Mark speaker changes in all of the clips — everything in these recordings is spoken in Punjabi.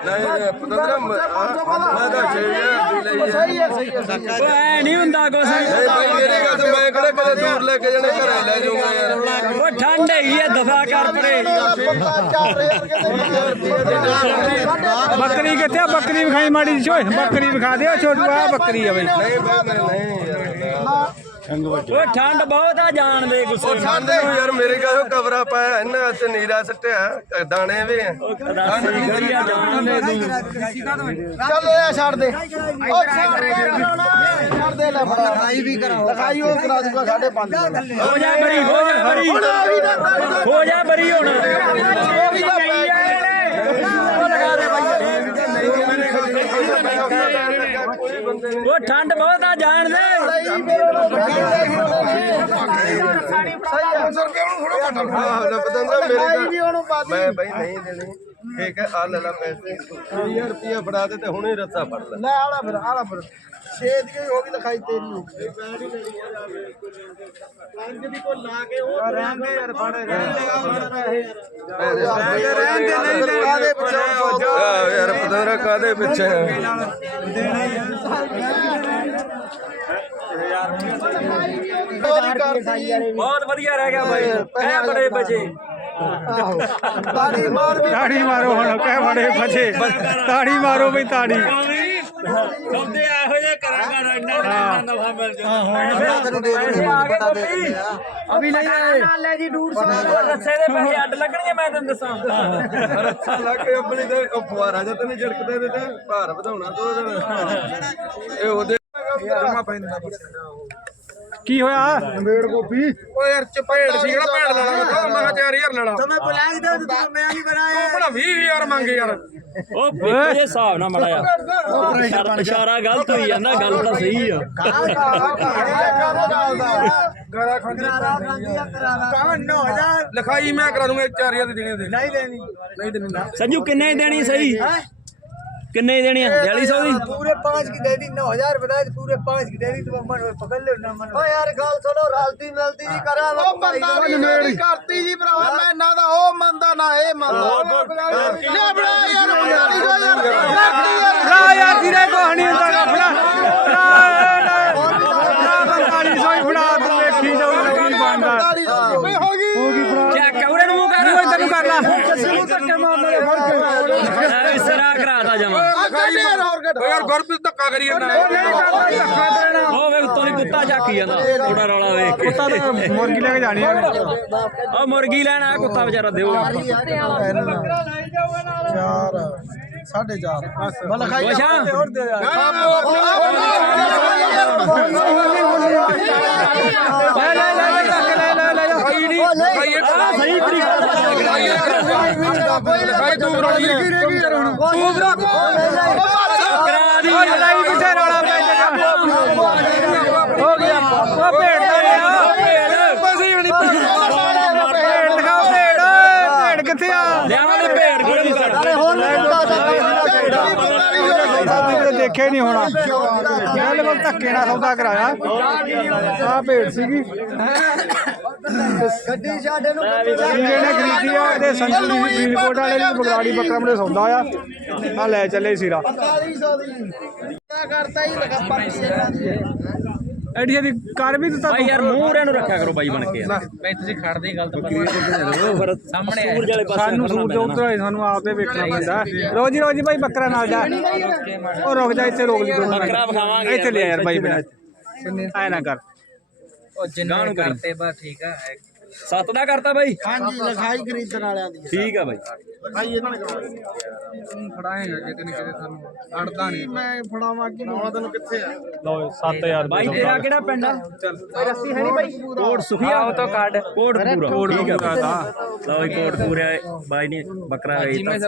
Speaker 1: ਨਹੀਂ ਪਤੰਦਰਾ ਮੈਂ ਤਾਂ 6000 ਦੀ। ਲਈ
Speaker 2: ਸਹੀ ਹੈ ਸਹੀ ਹੈ
Speaker 3: ਓਏ ਐ ਨਹੀਂ ਹੁੰਦਾ ਕੁਛ।
Speaker 1: ਨਹੀਂ ਮੈਂ ਕਿਹੜਾ ਕਦੇ ਦੂਰ ਲੈ ਕੇ ਜਾਣੇ ਘਰੇ ਲੈ ਜਾਊਂਗਾ ਯਾਰ।
Speaker 3: ਓ ਠੰਡ ਹੈਗੀ ਐ ਦਫਾ ਕਰ ਪਰੇ
Speaker 4: ਬੱਕਰੀ ਕਿੱਥੇ ਆ? ਬੱਕਰੀ ਵਿਖਾਈ ਮਾੜੀ ਜਿਹੀ। ਓਏ ਬੱਕਰੀ ਵਿਖਾ ਦੇ ਛੋਟੂ ਆ ਬੱਕਰੀ ਆ ਬਈ।
Speaker 1: ਨਹੀਂ ਭਾਈ ਮੈਂ
Speaker 3: ਓ ਠੰਡ ਬਹੁਤ ਆ ਜਾਣ ਦੇ ਗੁੱਸੇ
Speaker 1: ਉਹ ਠੰਡ ਨੂੰ ਯਾਰ ਮੇਰੇ ਕੋਲ ਕਵਰਾ ਪਾਇਆ ਇਹਨਾਂ ਤੇ ਨੀਰਾ ਸੱਟਿਆ ਦਾਣੇ ਵੀ ਆ। ਠੰਡ
Speaker 3: ਵਧੀਆ ਤੂੰ।
Speaker 2: ਚੱਲ ਇਹ ਛੱਡ ਦੇ। ਉਹ ਛੱਡ ਦੇ ਛੱਡ ਦੇ ਲੈ ਫੜਾ। ਲਖਾਈ ਵੀ ਕਰਾ ਲਖਾਈ ਉਹ ਕਰਾ ਦੂਗਾ 5.5
Speaker 3: ਹੋ ਜਾ ਬਰੀ ਹੋ ਜਾ ਬਰੀ। ਹੋ ਜਾ ਬਰੀ ਹੁਣ। ਓ ਠੰਡ ਬਹੁਤ ਆ ਜਾਣ ਦੇ
Speaker 1: ਆਹ ਲੈ ਪਤੰਦਰਾ ਮੇਰੇ
Speaker 2: ਦੇ।
Speaker 1: ਮੈਂ ਬਈ ਨਹੀਂ ਦੇਣੀ। ਠੀਕ ਹੈ ਆ ਲੈ ਲੈ ਪੈਸੇ। 2000 ਰੁਪਇਆ ਫੜਾ ਦੇ ਤੇ ਹੁਣੇ ਰੱਸਾ ਫੜ ਲੈ।
Speaker 2: ਲੈ ਆਲਾ ਫਿਰ ਆਲਾ ਫਿਰ। ਛੇ ਦੀ ਹੋ ਗਈ ਲਖਾਈ ਤੇਰੀ। ਹੋ ਗਈ ਪੰਜ ਦੀ ਕੋ ਲਾ ਕੇ ਉਹ ਰਹਿਣ ਦੇ ਯਾਰ ਫੜ ਰਹਿਣ ਦੇ ਨਹੀਂ ਦੇ ਕਾਦੇ ਪਿੱਛੇ?
Speaker 1: ਆਹ ਯਾਰ ਪਤੰਦਰਾ ਕਾਦੇ ਪਿੱਛੇ? ਆ?
Speaker 3: ਬਹੁਤ ਵਧੀਆ ਰਹਿ ਗਿਆ ਬਾਈ। ਐ ਬੜੇ ਬਚੇ।
Speaker 2: ਤਾੜੀ ਮਾਰ ਵੀ
Speaker 4: ਤਾੜੀ ਮਾਰੋ ਹੁਣ ਕਹਿ ਬੜੇ ਫਜੇ ਤਾੜੀ ਮਾਰੋ ਬਈ ਤਾੜੀ।
Speaker 3: ਸੌਦੇ ਇਹੋ ਜਿਹੇ ਕਰਾਂਗਾ ਇੰਨਾ ਨਫਾ ਮਿਲ ਜਾਂਦਾ ਆ ਗਏ ਗੋਪੀ ਅਭੀ ਨਹੀਂ ਆਏ ਲੈ ਜੀ 150 ਰੱਸੇ ਦੇ ਪੈਸੇ ਅੱਡ ਲੱਗਣਗੇ ਮੈਂ ਤੈਨੂੰ ਦੱਸਾਂ।
Speaker 1: ਰੱਸਾ ਲਾ ਕੇ ਆਪਣੀ ਤੇ ਉਹ ਫੁਆਰਾ ਜਾਂ ਤੈਨੂੰ ਝੜਕਦੇ ਦੇ ਤੇ ਭਾਰ ਵਧਾਉਣਾ ਤੂੰ ਉਹਦੇ
Speaker 4: ਕੀ ਹੋਇਆ?
Speaker 2: ਨਵੇੜ ਗੋਪੀ।
Speaker 5: ਓ ਯਾਰ ਚਪੇੜ ਸੀ ਕਿਹੜਾ ਭੈਣ ਲੈਣਾ ਮੈਂ ਕਿਹਾ 4000 ਲੈਣਾ
Speaker 2: ਮੈਂ ਬੁਲਾ ਕੇ ਦੇ ਤੂੰ ਮੈਂ ਨਹੀਂ ਬਣਾਇਆ
Speaker 5: ਭਲਾ 20000 ਮੰਗ ਯਾਰ।
Speaker 3: ਉਹ ਵੇਖੋ ਜੇ ਹਿਸਾਬ ਨਾਲ ਮੜਾਇਆ ਇਸ਼ਾਰਾ ਗਲਤ ਹੋਈ ਜਾਂਦਾ ਗੱਲ ਤਾਂ ਸਹੀ ਆ।
Speaker 2: ਗਰਾ 9000
Speaker 5: ਲਿਖਾਈ ਮੈਂ ਕਰਾ ਦੂੰਗਾ 4000 ਦੀ ਦੇਣੀ ਦੇ।
Speaker 2: ਨਹੀਂ ਦੇਣੀ।
Speaker 5: ਨਹੀਂ ਦੇਣੀ
Speaker 3: ਸੰਜੂ ਕਿੰਨੇ ਦੀ ਦੇਣੀ ਸਹੀ? ਕਿੰਨੇ ਦੀ ਦੇਣੀ ਆ 4200 ਦੀ
Speaker 2: पूरे पाँच की दे दी नौ हजार बताए थे, पूरे पाँच की दे दी तो मन पकड़ लो ना मन ओ यार गल सुनो रलती मिलती जी करा ओ बंदा भी करती जी भरावा मैं ना दा ओ मंदा ना ए मंदा ले बड़ा यार बंदा नहीं जो यार करती यार
Speaker 4: ਫੜਾ ਯਾਰ ਸਿਰੇ ਕੋਹ ਨਹੀਂ ਹੁੰਦਾ ਗਾ, ਫੜਾ ਫੜਾ ਬੰਦਾਲੀ ਸੋਈ ਫੜਾ ਤੂੰ ਵੇਖੀ ਜਾਊ ਕੀ ਬਣਦਾ
Speaker 2: ਓਏ ਹੋ ਗਈ
Speaker 4: ਹੋ ਗਈ ਫੜਾ
Speaker 3: ਚੱਕ ਕਵਰੇ ਨੂੰ ਮੂੰਹ ਕਰ
Speaker 4: ਤੈਨੂੰ ਕਰ ਲਾ
Speaker 2: ਸਿਰੂ ਧੱਕੇ ਮਾਰਨੇ ਦੇ ਫੜ ਕੇ
Speaker 3: ਐਵੇਂ ਸਿਰਾ ਕਰਾਤਾ ਜਮਾ
Speaker 5: ਓ ਯਾਰ ਗੁਰਪ੍ਰੀਤ ਧੱਕਾ ਕਰੀ ਜਾਂਦਾ
Speaker 3: ਉਹ ਵੇ ਉੱਤੋਂ ਦੀ ਕੁੱਤਾ ਝਾਕੀ ਜਾਂਦਾ ਥੋੜਾ ਰੌਲਾ ਵੇਖ ਕੇ
Speaker 4: ਕੁੱਤਾ ਤਾਂ ਮੁਰਗੀ ਲੈ ਕੇ ਜਾਣੀ ਆ
Speaker 3: ਉਹ ਮੁਰਗੀ ਲੈਣ ਆ ਕੁੱਤਾ ਵਿਚਾਰਾ ਦਿਓ
Speaker 2: ਚਾਰ ਸਾਢੇ ਚਾਰ ਮੈਂ ਲਿਖਾਈ
Speaker 3: ਅੱਛਾ।
Speaker 2: ਹੋਰ ਦੇ ਯਾਰ
Speaker 4: ਲੈ ਲੈ ਲੈ ਲੈ ਲੈ ਲੈ
Speaker 3: ਸਹੀ ਤਰੀਕਾ
Speaker 5: ਲਿਖਾਈ ਤੂੰ ਬਣਾਉਣੀ ਹੈ
Speaker 2: ਤੂੰ ਬਰਾ
Speaker 3: ਕਰਾ ਦੀ
Speaker 4: ਲੜਾਈ ਕਿੱਥੇ ਰੌਲਾ ਪੈ ਜਾਣਾ ਹੋ ਗਿਆ ਉਹ ਭੇਡ ਸੌਦਾ ਦੇਖਿਆ ਹੀ ਨਹੀਂ ਹੋਣਾ। ਬਿਲਕੁਲ ਧੱਕੇ ਨਾਲ ਸੌਦਾ ਕਰਾਇਆ। ਆ ਭੇਡ ਸੀਗੀ।
Speaker 2: ਗੱਡੀ ਸਾਡੇ ਨੂੰ
Speaker 4: ਵੀਰੇ ਨੇ ਖਰੀਦੀ ਆ ਇਹਦੇ ਸੰਜੂ ਦੀ ਫਰੀਦਕੋਟ ਵਾਲੇ ਦੀ ਬਗਲਾੜੀ ਬੱਕਰਾ ਦੇ ਸੌਦਾ ਆ। ਆ ਲੈ ਚੱਲੇ ਸਿਰਾ।
Speaker 2: 4500 ਦੀ। ਕਰਤਾ ਹੀ ਲਗਾ ਪਰਚੀ ਇਹਨਾਂ ਦੀ
Speaker 4: ਐਡੀਆ ਦੀ ਕਰ ਵੀ ਦਿੱਤਾ
Speaker 3: ਭਾਈ ਯਾਰ ਮੂੰਹ ਰੇ ਨੂੰ ਰੱਖਿਆ ਕਰੋ ਬਾਈ ਬਣ ਕੇ
Speaker 5: ਮੈਂ ਤੁਸੀਂ ਖੜਦੇ ਗਲਤ
Speaker 3: ਸਾਹਮਣੇ ਸੂਰਜ ਵਾਲੇ ਪਾਸੇ
Speaker 4: ਸਾਨੂੰ ਸੂਟ ਦੇ ਉੱਤਰ ਸਾਨੂੰ ਆਪਦੇ ਵੇਖਣਾ ਪੈਂਦਾ। ਰੋਜੀ ਰੋਜੀ ਭਾਈ ਬੱਕਰਾ ਨਾਲ ਜਾ। ਉਹ ਰੁਕ ਜਾ ਇੱਥੇ ਰੋਕ ਲਈ ਦੋ।
Speaker 3: ਬੱਕਰਾ ਵਿਖਾਵਾਂਗੇ।
Speaker 4: ਇੱਥੇ ਲਿਆ ਯਾਰ ਬਾਈ ਬਿਨਾ। ਐ ਨਾ ਕਰ।
Speaker 3: ਉਹ ਜਿੰਨਾ ਕਰਤੇ ਬਾ ਠੀਕ ਆ ਸੱਤ ਦਾ ਕਰਤਾ ਬਾਈ।
Speaker 2: ਹਾਂਜੀ ਲਿਖਾਈ ਖਰੀਦਣ ਵਾਲਿਆਂ ਦੀ।
Speaker 3: ਠੀਕ ਆ ਬਾਈ।
Speaker 2: ਭਾਈ ਇਹਨਾਂ ਨੇ
Speaker 5: ਫੜਾਏਗਾ ਜੇ ਨਹੀਂ ਕਿਤੇ ਸਾਨੂੰ ਅੜਦਾ ਨਹੀਂ
Speaker 2: ਮੈਂ ਫੜਾਵਾਂ ਕਿ ਨਾ ਤੈਨੂੰ ਕਿੱਥੇ ਆ?
Speaker 4: ਲਓ 7000
Speaker 3: ਬਾਈ ਤੇਰਾ ਕਿਹੜਾ ਪਿੰਡ ਆ? ਰੱਸੀ ਹੈ ਨਹੀਂ ਬਾਈ? ਕੋਟ ਸੁਖੀਆ? ਉਹ ਤੋਂ ਕੱਢ ਕੋਟ ਪੂਰਾ। ਠੀਕ ਆ ਲਓ ਜੀ ਕੋਟ ਪੂਰਾ ਬਾਈ ਨੇ ਬੱਕਰਾ ਵੇਚਤਾ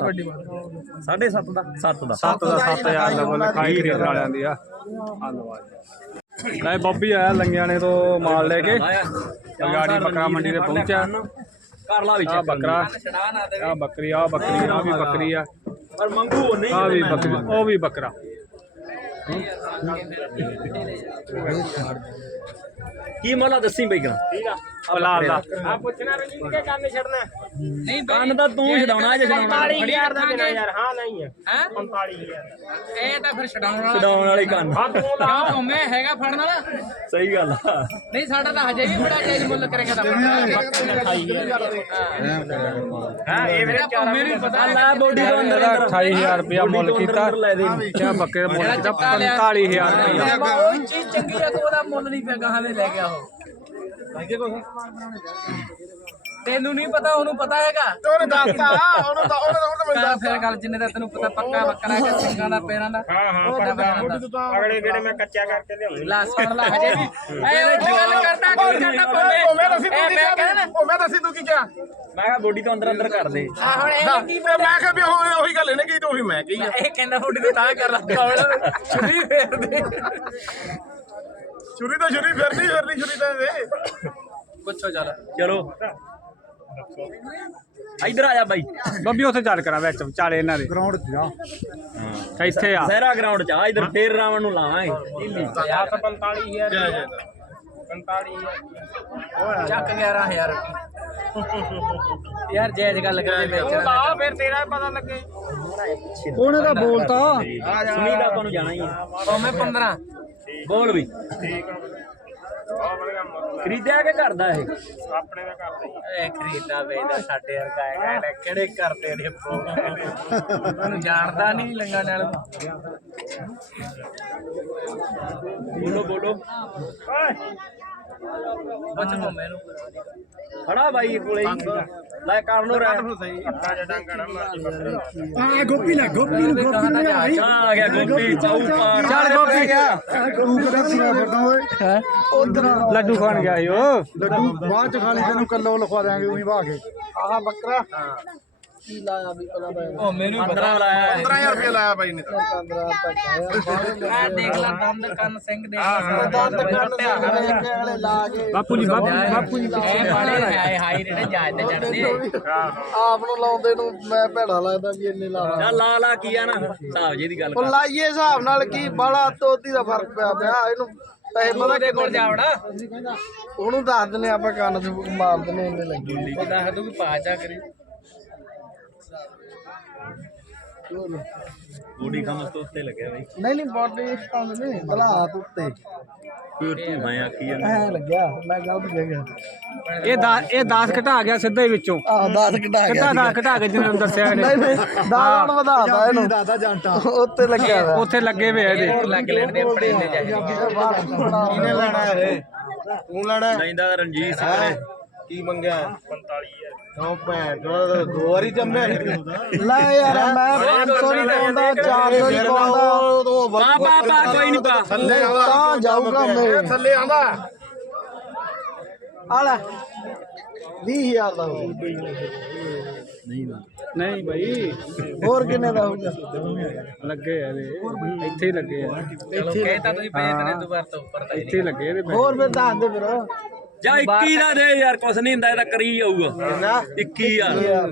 Speaker 3: ਸਾਢੇ 7 ਦਾ 7 ਦਾ।
Speaker 4: 7 ਦਾ 7000 ਦਾ ਬੋਲ ਖਾਈ ਖਰੀਦਣ ਵਾਲਿਆਂ ਦੀ ਆ। ਲੈ ਬੱਬੀ ਆਇਆ ਲੰਗਿਆਣੇ ਤੋਂ ਮਾਲ ਲੈ ਕੇ। ਬਗਾੜੀ ਬੱਕਰਾ ਮੰਡੀ ਤੇ ਪਹੁੰਚਿਆ।
Speaker 3: ਕਰ ਲਾ ਵਿੱਚ
Speaker 4: ਆ ਬੱਕਰਾ। ਆ ਬੱਕਰੀ ਆ ਬੱਕਰੀ ਆ ਵੀ ਬੱਕਰੀ ਆ।
Speaker 3: ਪਰ ਮੰਗੂ ਨਹੀਂ
Speaker 4: ਆ ਵੀ ਬੱਕਰੀ ਉਹ ਵੀ ਬੱਕਰਾ।
Speaker 3: ਕੀ ਮੁੱਲ ਦੱਸੀ ਬਈ ਗਾ?
Speaker 4: ਲਾ ਲਾ
Speaker 3: ਆ ਪੁੱਛਣਾ ਰਣਜੀਤ ਕੇ ਕੰਨ ਛੱਡਣਾ। ਨਹੀਂ ਕੰਨ ਤਾਂ ਤੂੰ ਛਡਾਉਣਾ ਜੇ ਛਡਾਉਣਾ।
Speaker 6: 45000 ਦਾ ਦੇਣਾ ਯਾਰ
Speaker 3: ਹਾਂ ਨਹੀਂ ਹੈ?
Speaker 6: ਹੈ
Speaker 3: 45000
Speaker 6: ਇਹ ਤਾਂ ਫਿਰ ਛਡਾਉਣ ਵਾਲਾ
Speaker 3: ਛਡਾਉਣ ਵਾਲੀ ਕੰਨ।
Speaker 6: ਕਿਉਂ ਮੈਂ ਹੈਗਾ ਫੜਨ ਵਾਲਾ?
Speaker 3: ਸਹੀ ਗੱਲ ਆ।
Speaker 6: ਨਹੀਂ ਸਾਡਾ ਤਾਂ ਹਜੇ ਵੀ ਬੜਾ ਜਾਇਜ਼ ਮੁੱਲ ਕਰੇਗਾ ਤਾਂ ਹਾਂ। ਇਹ ਮੇਰੇ ਮੈਨੂੰ ਵੀ ਪਤਾ
Speaker 3: ਲੈ ਬੋਡੀ ਤੋਂ ਅੰਦਰ
Speaker 4: ਇਹਦਾ 28000 ਰੁਪਇਆ ਮੁੱਲ ਕੀਤਾ।
Speaker 3: ਦੇ
Speaker 4: ਕਿਆ ਬੱਕੇ ਦਾ ਮੁੱਲ ਕੀਤਾ 45000 ਰੁਪਇਆ
Speaker 6: ਉਹ ਚੀਜ਼ ਚੰਗੀ ਆ ਤਾਂ ਉਹਦਾ ਮੁੱਲ ਨਹੀਂ ਪਿਆ ਗਾਹਾਂ ਦੇ ਲੈ ਗਿਆ ਉਹ ਤੈਨੂੰ ਨਹੀਂ ਪਤਾ ਉਹਨੂੰ ਪਤਾ ਹੈਗਾ।
Speaker 1: ਉਹਨੇ ਦੱਸਤਾ ਉਹਨੂੰ ਤਾਂ ਉਹਨੇ
Speaker 6: ਤਾਂ ਫਿਰ ਗੱਲ ਜਿੰਨੇ ਦਾ ਤੈਨੂੰ ਪਤਾ ਪੱਕਾ ਬੱਕਰਾ ਹੈ ਸਿੰਘਾਂ ਦਾ ਪੈਰਾਂ ਦਾ। ਹਾਂ ਹਾਂ
Speaker 3: ਅਗਲੇ ਜਿਹੜੇ ਮੈਂ ਕੱਚਾ ਕਰਕੇ ਲਿਆਉਂਗਾ
Speaker 6: ਲਾ ਸੁਣ ਲਾ ਹਜੇ ਵੀ। ਐ ਉਹ ਗੱਲ ਕਰਦਾ ਕੀ ਕਰਦਾ ਪੰਮੇ ਐ ਮੈਂ ਕਹਿੰਦਾ
Speaker 1: ਉਹ ਮੈਂ ਦੱਸੀ ਤੂੰ ਕੀ ਕਿਹਾ?
Speaker 3: ਮੈਂ ਕਿਹਾ ਬੋਡੀ ਤੋਂ ਅੰਦਰ ਅੰਦਰ ਕਰ ਦੇ।
Speaker 6: ਆ ਹੁਣ ਇਹ ਕੀ
Speaker 1: ਤੇ ਮੈਂ ਕਿਹਾ ਵੀ ਉਹ ਉਹੀ ਗੱਲ ਇਹਨੇ ਕਹੀ ਤੇ ਉਹੀ ਮੈਂ ਕਹੀ ਆ।
Speaker 6: ਇਹ ਕਹਿੰਦਾ ਫੋਡੀ ਤੇ ਤਾਂ ਕਰ ਲਾ ਕੌਣ ਛੁਰੀ ਫੇਰ ਦੇ
Speaker 1: ਛੁਰੀ ਤਾਂ ਛੁਰੀ ਫਿਰਦੀ ਫਿਰਦੀ ਛੁਰੀ ਤਾਂ ਇਹ
Speaker 6: ਪੁੱਛੋ ਚੱਲ।
Speaker 3: ਚਲੋ। ਇੱਧਰ ਆ ਜਾ ਬਾਈ।
Speaker 4: ਬੱਬੀ ਉੱਥੇ ਚੱਲ ਕਰਾਂ ਵਿੱਚ ਵਿਚਾਲੇ ਇਹਨਾਂ ਦੇ। ਗਰਾਊਂਡ 'ਚ ਜਾ। ਇੱਥੇ ਆ।
Speaker 3: ਸਹਿਰਾ ਗਰਾਊਂਡ 'ਚ ਆ ਇੱਧਰ ਫੇਰ ਰਾਵਣ ਨੂੰ ਲਾਵਾਂਗੇ।
Speaker 6: ਯਾਰ 45000
Speaker 1: ਜੈ ਜੈ
Speaker 6: 45000 ਚੱਕ 11000 ਯਾਰ ਜਾਇਜ਼ ਗੱਲ ਕਰਦੇ ਵੇਚਣਾ
Speaker 3: ਫਿਰ ਤੇਰਾ ਪਤਾ ਲੱਗੇ।
Speaker 4: ਉਹਨੇ ਤਾਂ ਬੋਲਤਾ।
Speaker 3: ਸੁਨੀਲ ਆਪਾਂ ਨੂੰ ਜਾਣਾ ਹੀ ਹੈ
Speaker 6: ਪੰਮੇ 15
Speaker 3: ਬੋਲ ਵੀ। ਖਰੀਦਿਆ ਕਿ ਕਰਦਾ ਇਹ?
Speaker 6: ਇਹ ਖਰੀਦਾ ਵੇਚਦਾ ਸਾਡੇ ਵਰਗਾ ਹੈਗਾ ਇਹਨੇ ਕਿਹੜੇ ਕਰਦੇ ਨੇ ਉਹਨੂੰ ਜਾਣਦਾ ਨਹੀਂ ਲੰਗਾ ਨਾਲ।
Speaker 3: ਬੋਲੋ ਬੋਲੋ।
Speaker 6: ਪੁੱਛ ਪੰਮੇ ਨੂੰ
Speaker 3: ਖੜਾ ਬਾਈ ਕੋਲੇ ਹੀ। ਲੈ ਕਰ ਲੋ ਰਹਿ।
Speaker 4: ਆ ਗੋਪੀ ਲੈ ਗੋਪੀ ਨੂੰ ਗੋਪੀ ਨੂੰ ਆਈ
Speaker 3: ਆ ਗਿਆ ਗੋਪੀ ਚਾਉ ਪਾਣ
Speaker 4: ਚੱਲ। ਗੋਪੀ। ਗਿਆ। ਤੂੰ ਕਿਹੜਾ ਸੁਣਾ ਫਿਰਦਾ ਓਏ? ਹੈ? ਉਧਰ ਲੱਡੂ ਖਾਣ ਗਿਆ ਸੀ ਉਹ। ਲੱਡੂ ਬਾਅਦ ਚ ਖਾ ਲਈ ਤੈਨੂੰ ਕੱਲੋ ਲਿਖਵਾ ਦਿਆਂਗੇ ਉਹੀ ਵਾ ਕੇ। ਆਹ ਬੱਕਰਾ।
Speaker 6: ਉਹ ਮੈਨੂੰ
Speaker 3: 15 ਲਾਇਆ।
Speaker 1: 15000 ਰੁਪਏ ਲਾਇਆ ਬਾਈ ਨੇ ਤਾਂ।
Speaker 6: ਆ ਦੇਖ ਲੈ ਦੰਦ ਕੰਨ ਸਿੰਘ ਦੇਖ ਲੈ ਦੰਦ ਕੰਨ
Speaker 4: ਬਾਪੂ ਜੀ ਬਾਪੂ ਬਾਪੂ ਜੀ
Speaker 6: ਇਹ ਬਾਲੇ ਹਾਈ ਹਾਈ ਰੇਟ ਜਾਇਜ਼ ਤੇ ਚੜਦੇ
Speaker 2: ਆਪ ਨੂੰ ਲਾਉਂਦੇ ਨੂੰ ਮੈਂ ਭੈੜਾ ਲੱਗਦਾ ਵੀ ਇੰਨੇ ਲਾ
Speaker 3: ਚੱਲ ਲਾ ਲਾ ਕੀ ਆ ਨਾ? ਹਿਸਾਬ ਜੀ ਦੀ ਗੱਲ
Speaker 2: ਉਹ
Speaker 3: ਕਰ।
Speaker 2: ਲਾਈਏ ਹਿਸਾਬ ਨਾਲ ਕੀ ਬਾਲਾ ਤੋਤੀ ਦਾ ਫ਼ਰਕ ਪਿਆ ਪਿਆ ਇਹਨੂੰ ਪੈਸੇ ਪਤਾ
Speaker 6: ਉਹਦੇ ਕੋਲ ਜਾਵੜਾ
Speaker 2: ਉਹਨੂੰ ਦੱਸ ਦਿੰਨੇ ਆਪਾਂ ਕੰਨ ਚ ਮਾਰ ਦਿੰਨੇ ਇੰਨੇ ਲੱਗੇ।
Speaker 6: ਉਹ ਦੱਸ ਦੂ ਕਿ ਪਾ ਜਾ ਕਰੀ।
Speaker 3: ਬੋਡੀ ਖਮਸ ਤੋਂ ਉੱਤੇ ਲੱਗਿਆ ਬਾਈ
Speaker 2: ਨਹੀਂ ਨਹੀਂ ਬੋਡੀ ਸਟਾਉਂਡ ਨਹੀਂ ਬਲਾਤ ਉੱਤੇ
Speaker 3: ਫਿਰ ਤੂੰ ਮੈਂ ਆਖੀ ਆ
Speaker 2: ਐ ਲੱਗਿਆ ਮੈਂ ਗਲਤ ਗਿਆ
Speaker 4: ਇਹ ਦਾ ਇਹ 10 ਘਟਾ ਗਿਆ ਸਿੱਧਾ ਹੀ ਵਿੱਚੋਂ
Speaker 2: ਆਹ 10 ਘਟਾ
Speaker 4: ਘਟਾ ਦਾ ਘਟਾ ਕੇ ਜਿਹਨੂੰ ਦੱਸਿਆ
Speaker 2: ਨਹੀਂ
Speaker 4: ਇਹਨੇ
Speaker 2: ਨਹੀਂ ਦਾਣ ਵਧਾਤਾ ਇਹਨੂੰ ਦਾਦਾ ਜੰਟਾ ਉੱਤੇ ਲੱਗਿਆ ਹੋਇਆ
Speaker 4: ਉੱਥੇ ਲੱਗੇ ਵੇ ਇਹਦੇ
Speaker 6: ਲੱਗ ਲੈਣ ਦੇ ਪੜੇ ਨੇ ਜਾਏ
Speaker 1: ਕਿਹਨੇ ਲੈਣਾ ਇਹ ਤੂੰ ਲੈਣਾ
Speaker 3: ਲੈਂਦਾ ਰਣਜੀਤ ਸਿੰਘ ਨੇ
Speaker 1: ਕੀ ਮੰਗਿਆ 45000 ਕਿਉਂ ਭੈਣ ਚੋਦ ਦੋ ਵਾਰੀ ਜੰਮਿਆ ਸੀ।
Speaker 2: ਲੈ ਯਾਰ ਮੈਂ 500 ਨਹੀਂ ਪਾਉਂਦਾ 400 ਨਹੀਂ ਪਾਉਂਦਾ।
Speaker 3: ਪਾ ਪਾ ਪਾ ਕੋਈ ਨਹੀਂ ਪਾ।
Speaker 1: ਥੱਲੇ ਆਵਾ
Speaker 2: ਤਾਂ ਜਾਊਗਾ ਮੈਂ
Speaker 1: ਥੱਲੇ ਆਂਦਾ
Speaker 2: ਆ ਲੈ। 20000 ਦਾ ਹੋਊ।
Speaker 4: ਨਹੀਂ ਭਾਈ
Speaker 2: ਹੋਰ ਕਿੰਨੇ ਦਾ ਹੋਊਗਾ
Speaker 4: ਲੱਗੇ ਆ ਇਹਦੇ। ਇੱਥੇ ਹੀ ਲੱਗੇ ਆ।
Speaker 6: ਚਲੋ ਕਹਿ ਤਾਂ ਤੁਸੀਂ ਪਏ ਤੇਰੇ ਦੁਬਾਰ ਤੋਂ ਉੱਪਰ ਤਾਂ
Speaker 4: ਇੱਥੇ ਹੀ ਲੱਗੇ ਇਹਦੇ।
Speaker 2: ਹੋਰ ਫਿਰ ਦੱਸ ਦੇ ਫਿਰ।
Speaker 3: ਜਾ 21 ਦਾ ਦੇ ਯਾਰ ਕੁਛ ਨਹੀਂ ਹੁੰਦਾ ਇਹ ਤਾਂ ਕਰੀ ਜਾਊਗਾ। 21000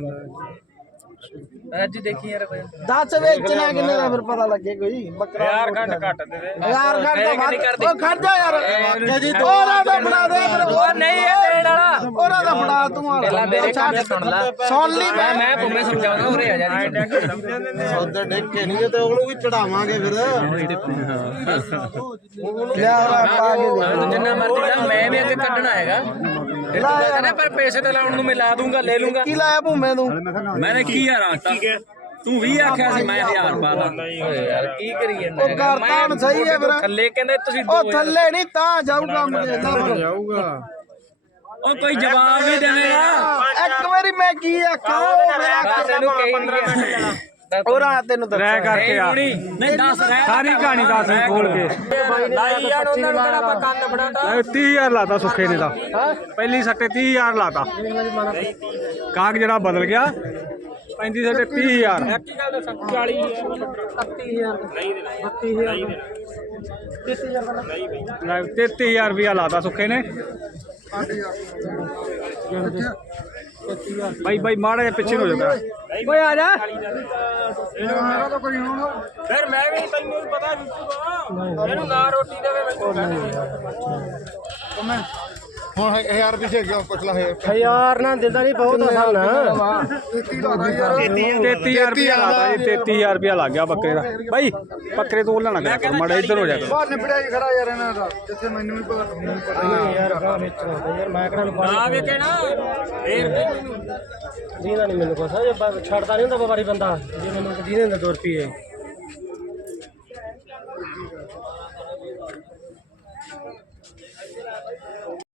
Speaker 6: ਰਾਜੂ ਦੇਖੀ ਯਾਰ ਕੋਈ।
Speaker 2: ਦੱਸ ਵੇਚਣਾ ਕਿੰਨੇ ਦਾ ਫਿਰ ਪਤਾ ਲੱਗੇ ਕੋਈ? ਬੱਕਰਾ ਯਾਰ ਘੱਟ ਘੱਟ ਦੇ ਦੇ। ਯਾਰ ਘੱਟ ਤਾਂ ਵੱਧ। ਉਹ ਖੜ ਜਾ ਯਾਰ। ਉਹਦਾ ਤਾਂ ਬਣਾ ਦੇ ਫਿਰ।
Speaker 6: ਉਹ ਨਹੀਂ ਇਹ ਦੇਣ ਵਾਲਾ।
Speaker 2: ਉਹਦਾ ਤਾਂ ਬਣਾ ਤੂੰ ਵਾਲਾ
Speaker 6: ਪਹਿਲਾਂ ਮੇਰੇ ਕੰਨ ਸੁਣ ਲੈ।
Speaker 2: ਸੁਣ ਲਈ
Speaker 6: ਮੈਂ। ਮੈਂ ਭੁੰਮੇ ਸਮਝਾਉਂਦਾ ਉਰੇ ਆ ਜਾ
Speaker 1: ਸੌਦੇ ਡਿੱਗ ਕੇ ਨਹੀਂ ਤੇ ਉਹਨੂੰ ਵੀ ਚੜਾਵਾਂਗੇ ਫਿਰ।
Speaker 2: ਲਿਆ ਪਾ ਕੇ ਦੇ
Speaker 6: ਜਿੰਨਾ ਮਰਜ਼ੀ ਮੈਂ ਵੀ ਅੱਗੇ ਕੱਢਣਾ ਹੈਗਾ। ਕਹਿੰਦਾ ਪਰ ਪੈਸੇ ਤੇ ਲਾਉਣ ਨੂੰ ਮੈਂ ਲਾ ਦੂੰਗਾ ਲੈ ਲੂੰਗਾ।
Speaker 2: ਕੀ ਲਾਇਆ ਭੂਮੇ ਤੂੰ?
Speaker 3: ਮੈਂ 21000 ਆਖਤਾ ਤੂੰ 20 ਆਖਿਆ ਸੀ ਮੈਂ 1000 ਪਾ ਦਾਂ
Speaker 6: ਯਾਰ ਕੀ ਕਰੀ ਜਾਂਦਾ
Speaker 2: ਉਹ ਕਰਤਾ ਹੁਣ ਸਹੀ ਹੈ ਫਿਰ।
Speaker 6: ਥੱਲੇ ਕਹਿੰਦੇ ਤੁਸੀਂ
Speaker 2: ਉਹ ਥੱਲੇ ਨਹੀਂ ਤਾਂ ਜਾਊਗਾ ਮਜੇਦਾ
Speaker 3: ਉਹ ਕੋਈ ਜਵਾਬ ਨਹੀਂ ਦੇਵੇਗਾ
Speaker 2: ਇੱਕ ਵਾਰੀ ਮੈਂ ਕੀ ਆਖਾਂ ਉਹ ਮੇਰਾ
Speaker 6: ਬਸ ਇਹਨੂੰ ਕਹੀ ਨਹੀਂ
Speaker 2: ਉਹ ਰਾਤ ਤੈਨੂੰ ਦੱਸ।
Speaker 4: ਰਹਿ ਕਰਕੇ ਆ।
Speaker 3: ਨਹੀਂ ਦੱਸ ਰਹਿ
Speaker 4: ਸਾਰੀ ਕਹਾਣੀ ਦੱਸ ਦੇ ਖੋਲ ਕੇ।
Speaker 6: ਲਾਈ ਯਾਰ ਉਹਨਾਂ ਨੂੰ ਕਿਹੜਾ ਆਪਾਂ ਕੰਨ ਫੜਾਤਾ
Speaker 4: ਇਹ 30000 ਲਾਤਾ ਸੁੱਖੇ ਨੇ ਦਾ ਪਹਿਲੀ ਸੱਟੇ 30000 ਲਾਤਾ। ਕਾਗ ਜਿਹੜਾ ਬਦਲ ਗਿਆ 35 ਸੱਟੇ 30000
Speaker 6: ਕੀ ਗੱਲ ਦੱਸਾਂ 40000
Speaker 4: ਲੈ 33000 ਰੁਪਇਆ ਲਾਤਾ ਸੁੱਖੇ ਨੇ। ਬਾਈ ਬਾਈ ਮਾੜਾ ਜਿਹਾ ਪਿੱਛੇ ਨੂੰ ਹੋ ਜਾਂਦਾ
Speaker 5: ਓਏ ਆ ਜਾ। ਫਿਰ ਮੈਂ ਵੀ ਤੈਨੂੰ ਵੀ ਪਤਾ ਵਿਕੂਗਾ ਇਹਨੂੰ ਨਾ ਰੋਟੀ ਦੇਵੇ ਮੈਨੂੰ।
Speaker 7: ਹੁਣ 1000 ਰੁਪਏ ਛੇ ਗਿਆ ਪੁੱਛ ਲਾ ਹੈ
Speaker 2: ਯਾਰ ਨਾ ਦਿੰਦਾ ਨਹੀਂ ਬਹੁਤ ਆਸਾਨ ਨਾ
Speaker 7: 33 ਲਾਦਾ ਯਾਰ।
Speaker 4: 33000 ਰੁਪਇਆ ਲਾਤਾ ਜੀ 33000 ਰੁਪਇਆ ਲੱਗ ਗਿਆ ਬੱਕਰੇ ਦਾ। ਬਾਈ ਬੱਕਰੇ ਤੋਂ ਕਰਿਆ ਕਰੋ ਮਾੜਾ ਇੱਧਰ ਹੋ ਜਾ ਕਰੋ
Speaker 7: ਬਾਹਰ ਨਿਬੜਿਆ ਹੀ ਖੜਾ ਯਾਰ ਇਹਨਾਂ ਦਾ ਜਿੱਥੇ ਮੈਨੂੰ ਵੀ ਪਤਾ ਵੀ ਪਤਾ
Speaker 2: ਯਾਰ ਯਾਰ ਮੈਂ ਕਿਹੜਾ ਨੂੰ
Speaker 5: ਨਾ ਵੇਖੇ ਨਾ। ਫੇਰ ਮੈਨੂੰ
Speaker 2: ਦੀਦਾ ਨਹੀਂ ਮੈਨੂੰ ਕੋਸਾ ਜੇ ਛੱਡਦਾ ਨਹੀਂ ਹੁੰਦਾ ਵਪਾਰੀ ਬੰਦਾ। ਜੇ ਮੈਨੂੰ ਦੀਦੇ ਹੁੰਦੇ 2 ਰੁਪਏ